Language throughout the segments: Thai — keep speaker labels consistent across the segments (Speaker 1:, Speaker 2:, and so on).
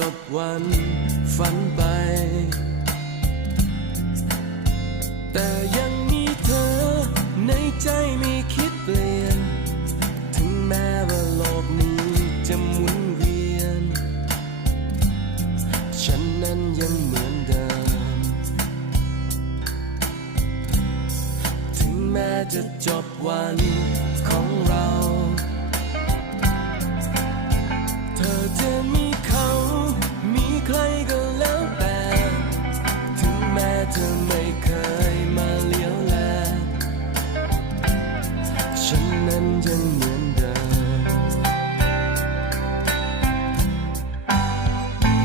Speaker 1: จบวันฝันไป แต่ยังมีเธอในใจไม่คิดเปลี่ยน ถึงแม้ว่าโลกนี้จะหมุนเวียน ฉันนั้นยังเหมือนเดิม ถึงแม้จะจบวันของเรา ยังเหมือนเดิม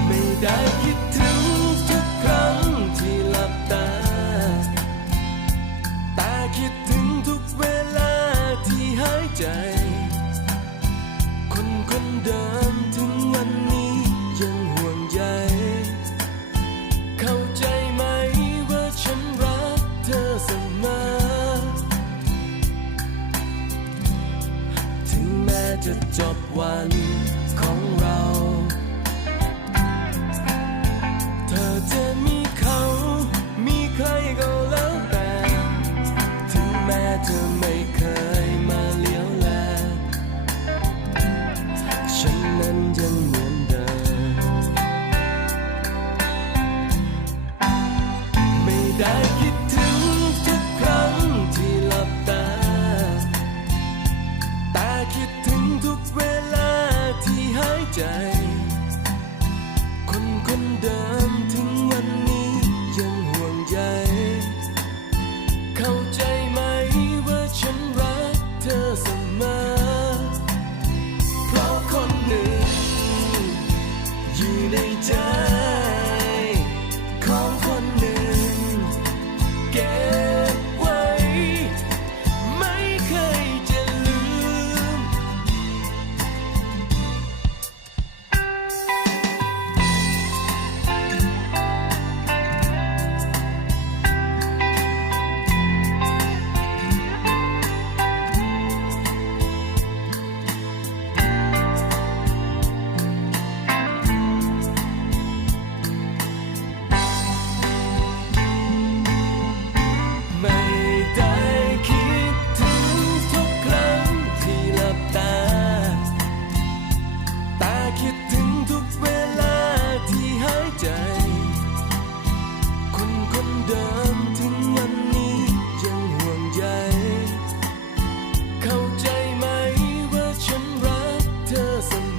Speaker 1: ไม่ได้คิดถึงทุกครั้งที่หลับตา แต่คิดถึงทุกเวลาที่หายใจ จะจบวันของเรา เธอจะมีเขา มีใครก็แล้วแต่ ถึงแม้เธอไม่เคยมาเลี้ยวแล ฉันนั้นยัง ห คิดถึงทุกเวลาที่หายใจ คนคนเดิมถึงวันนี้ยังห่วงใย เข้าใจไหมว่าฉันรักเธอเสมอ